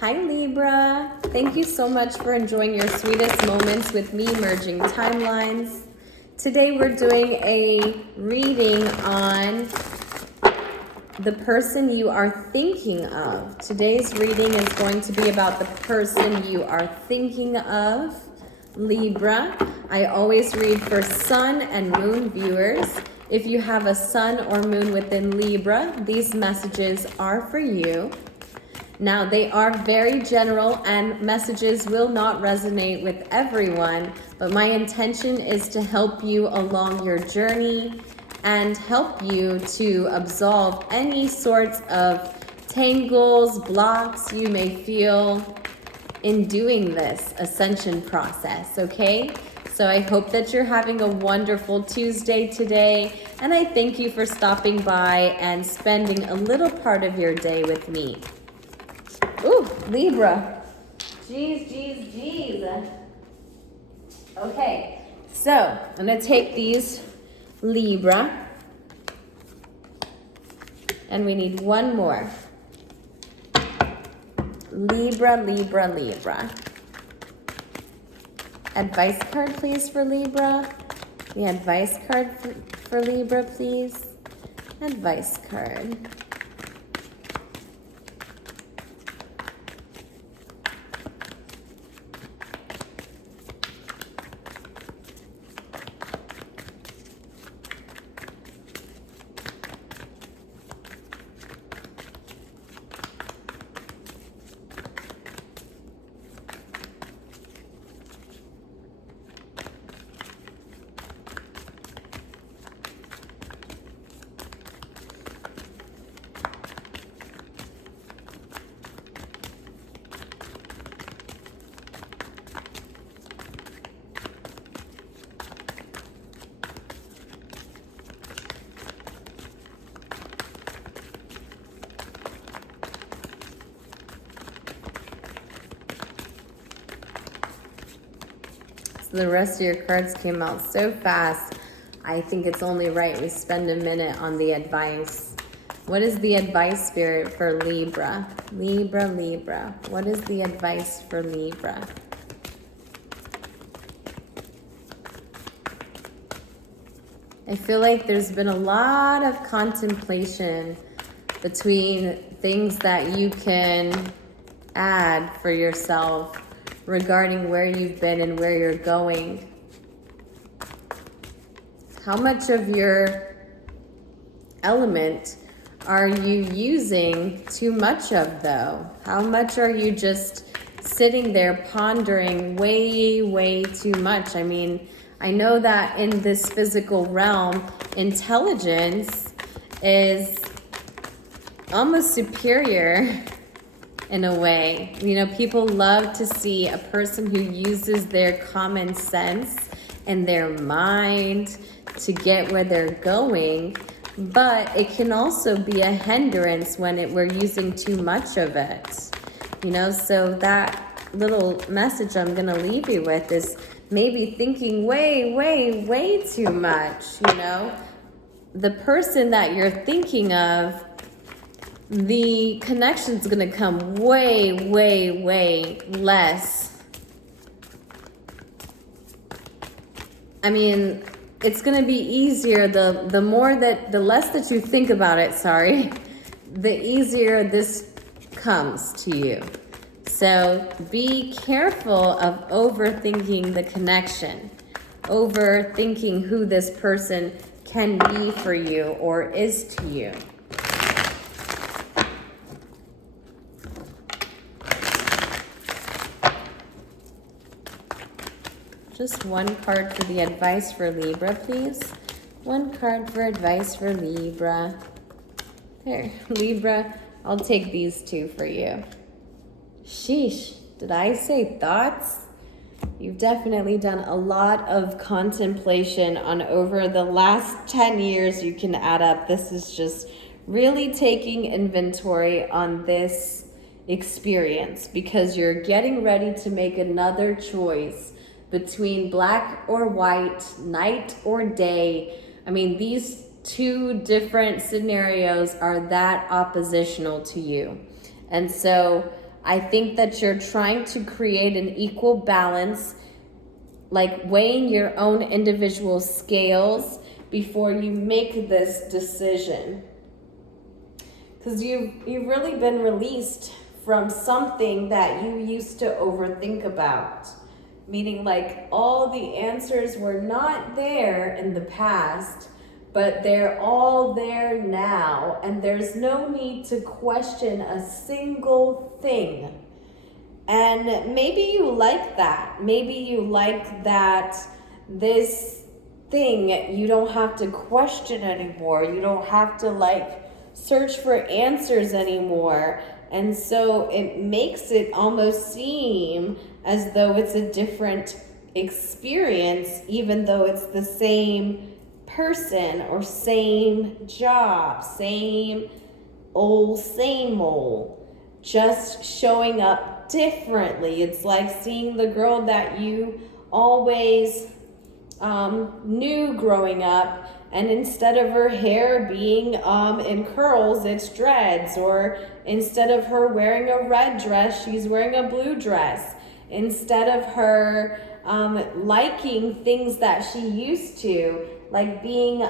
Hi Libra, thank you so much for enjoying your sweetest moments with me, merging timelines. Today we're doing a reading on the person you are thinking of. Today's reading is going to be about the person you are thinking of, Libra. I always read for sun and moon viewers. If you have a sun or moon within Libra, these messages are for you. Now, they are very general and messages will not resonate with everyone, but my intention is to help you along your journey and help you to absolve any sorts of tangles, blocks you may feel in doing this ascension process, okay? So I hope that you're having a wonderful Tuesday today, and I thank you for stopping by and spending a little part of your day with me. Ooh, Libra. Jeez. Okay, so I'm going to take these, Libra, and we need one more. Libra. Advice card, please, for Libra. The advice card for Libra, please. Advice card. The rest of your cards came out so fast. I think it's only right we spend a minute on the advice. What is the advice, Spirit, for Libra? Libra. What is the advice for Libra? I feel like there's been a lot of contemplation between things that you can add for yourself regarding where you've been and where you're going. How much of your element are you using too much of, though? How much are you just sitting there pondering way too much? I mean, I know that in this physical realm, intelligence is almost superior in a way. You know, people love to see a person who uses their common sense and their mind to get where they're going, but it can also be a hindrance when we're using too much of it. You know, so that little message I'm gonna leave you with is maybe thinking way too much, you know? The person that you're thinking of, the connection's gonna come way less. I mean, it's gonna be easier the less that you think about it, the easier this comes to you. So be careful of overthinking the connection, overthinking who this person can be for you or is to you. Just one card for the advice for Libra, please. One card for advice for Libra. There, Libra, I'll take these two for you. Sheesh, did I say thoughts? You've definitely done a lot of contemplation on over the last 10 years you can add up. This is just really taking inventory on this experience because you're getting ready to make another choice between black or white, night or day. I mean, these two different scenarios are that oppositional to you. And so I think that you're trying to create an equal balance, like weighing your own individual scales before you make this decision. Because you've really been released from something that you used to overthink about. Meaning like all the answers were not there in the past, but they're all there now. And there's no need to question a single thing. And maybe you like that. Maybe you like that this thing, you don't have to question anymore. You don't have to like search for answers anymore. And so it makes it almost seem as though it's a different experience, even though it's the same person or same job, same old, just showing up differently. It's like seeing the girl that you always knew growing up, and instead of her hair being in curls, it's dreads. Or instead of her wearing a red dress, she's wearing a blue dress. Instead of her liking things that she used to, like being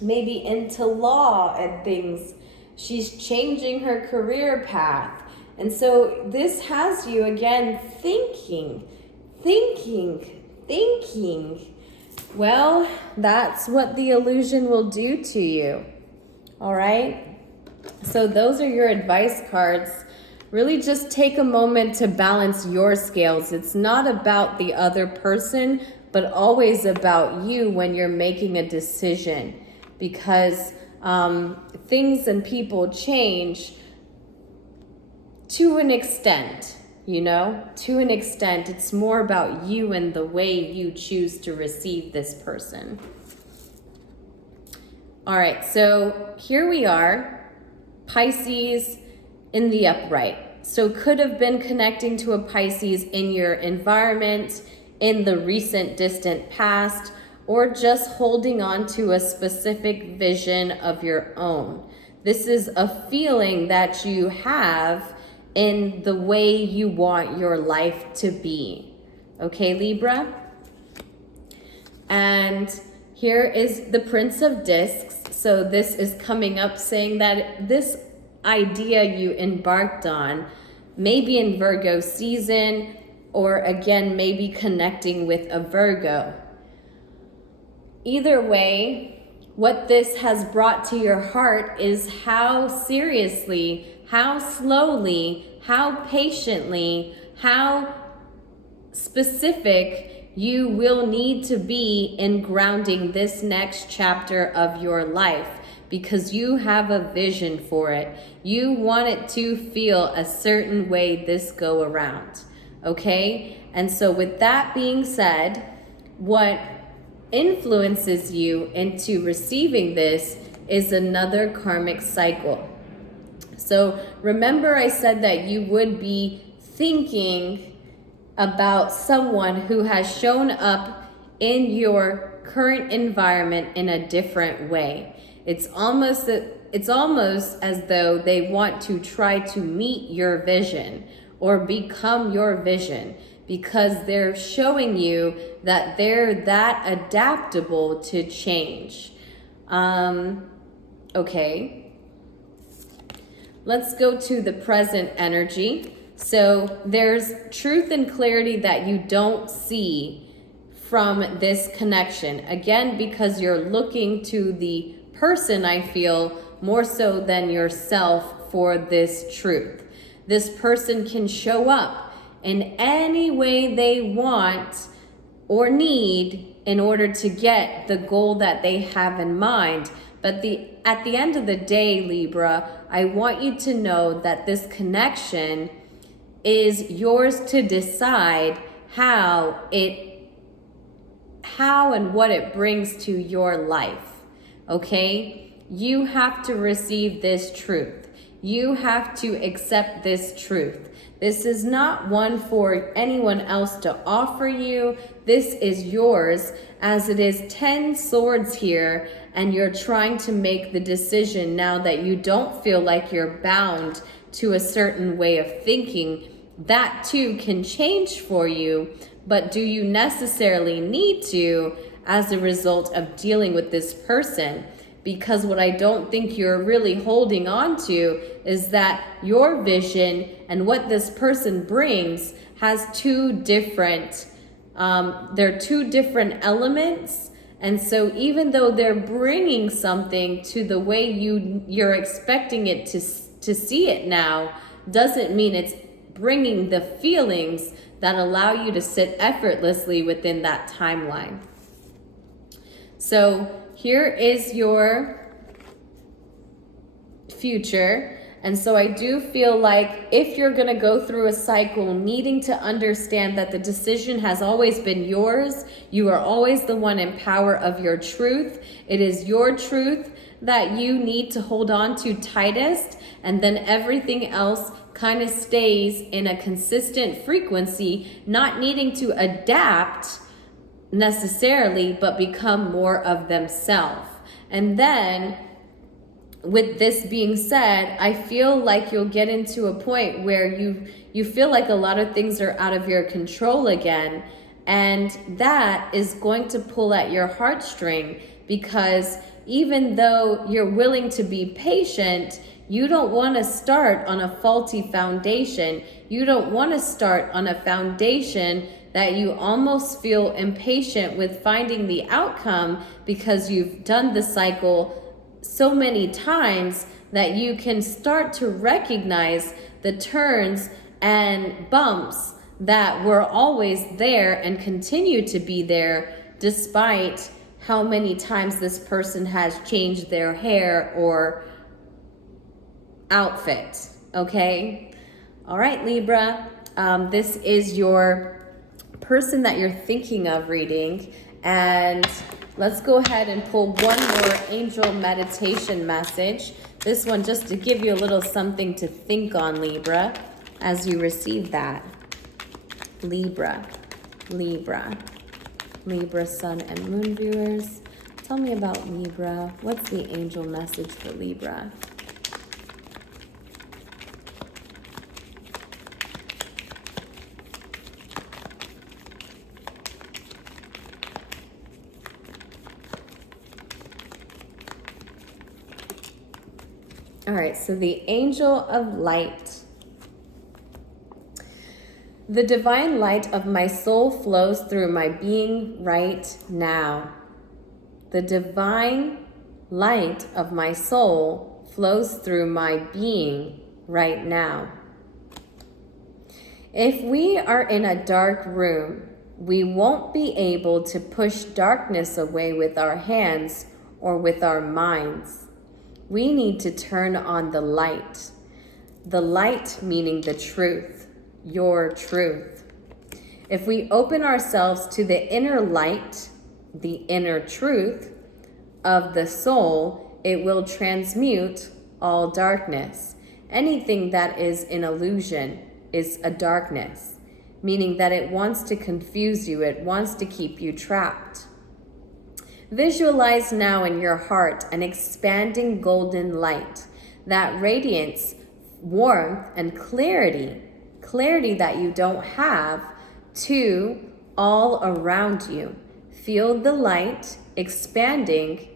maybe into law and things, she's changing her career path. And so this has you again thinking. Well, that's what the illusion will do to you. All right? So those are your advice cards. Really just take a moment to balance your scales. It's not about the other person, but always about you when you're making a decision. Because things and people change to an extent. To an extent, it's more about you and the way you choose to receive this person. All right, so here we are, Pisces in the upright. So could have been connecting to a Pisces in your environment, in the recent distant past, or just holding on to a specific vision of your own. This is a feeling that you have in the way you want your life to be. Okay, Libra? And here is the Prince of Discs. So this is coming up saying that this idea you embarked on, maybe in Virgo season, or again, maybe connecting with a Virgo. Either way, what this has brought to your heart is how seriously, how slowly, how patiently, how specific you will need to be in grounding this next chapter of your life, because you have a vision for it. You want it to feel a certain way this go around, okay? And so with that being said, what influences you into receiving this is another karmic cycle. So remember I said that you would be thinking about someone who has shown up in your current environment in a different way. It's almost as though they want to try to meet your vision or become your vision, because they're showing you that they're that adaptable to change. Okay. Let's go to the present energy. So there's truth and clarity that you don't see from this connection. Again, because you're looking to the person, I feel, more so than yourself for this truth. This person can show up in any way they want or need in order to get the goal that they have in mind. But at the end of the day, Libra, I want you to know that this connection is yours to decide how and what it brings to your life, okay? You have to receive this truth. You have to accept this truth. This is not one for anyone else to offer you. This is yours, as it is 10 swords here, and you're trying to make the decision now that you don't feel like you're bound to a certain way of thinking, that too can change for you. But do you necessarily need to as a result of dealing with this person? Because what I don't think you're really holding on to is that your vision and what this person brings has two different, they're two different elements. And so even though they're bringing something to the way you're expecting it to see it now, doesn't mean it's bringing the feelings that allow you to sit effortlessly within that timeline. So here is your future. And so I do feel like if you're going to go through a cycle needing to understand that the decision has always been yours, you are always the one in power of your truth. It is your truth that you need to hold on to tightest, and then everything else kind of stays in a consistent frequency, not needing to adapt necessarily, but become more of themselves. And then with this being said, I feel like you'll get into a point where you feel like a lot of things are out of your control again, and that is going to pull at your heartstring, because even though you're willing to be patient, you don't want to start on a faulty foundation. You don't want to start on a foundation that you almost feel impatient with finding the outcome, because you've done the cycle so many times that you can start to recognize the turns and bumps that were always there and continue to be there, despite how many times this person has changed their hair or outfit. Okay? All right, Libra. This is your person that you're thinking of reading. And let's go ahead and pull one more angel meditation message. This one just to give you a little something to think on, Libra, as you receive that. Libra, Libra, Libra, Sun and Moon viewers. Tell me about Libra. What's the angel message for Libra? All right, so the angel of light. The divine light of my soul flows through my being right now. The divine light of my soul flows through my being right now. If we are in a dark room, we won't be able to push darkness away with our hands or with our minds. We need to turn on the light. The light meaning the truth, your truth. If we open ourselves to the inner light, the inner truth of the soul, it will transmute all darkness. Anything that is an illusion is a darkness, meaning that it wants to confuse you, it wants to keep you trapped. Visualize now in your heart an expanding golden light that radiates warmth and clarity that you don't have, to all around you. Feel the light expanding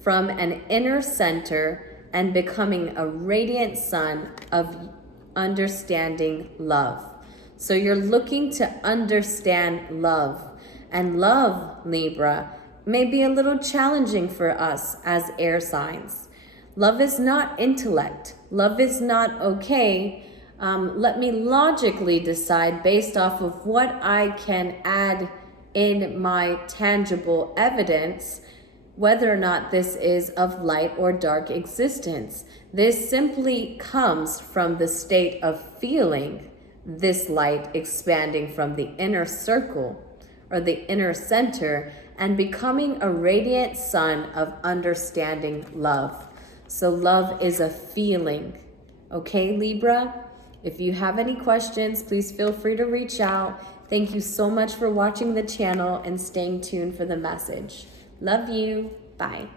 from an inner center and becoming a radiant sun of understanding love. So you're looking to understand love. And love, Libra, may be a little challenging for us as air signs. Love is not intellect. Love is not, okay, let me logically decide based off of what I can add in my tangible evidence, whether or not this is of light or dark existence. This simply comes from the state of feeling this light expanding from the inner circle or the inner center and becoming a radiant sun of understanding love. So love is a feeling. Okay, Libra? If you have any questions, please feel free to reach out. Thank you so much for watching the channel and staying tuned for the message. Love you. Bye.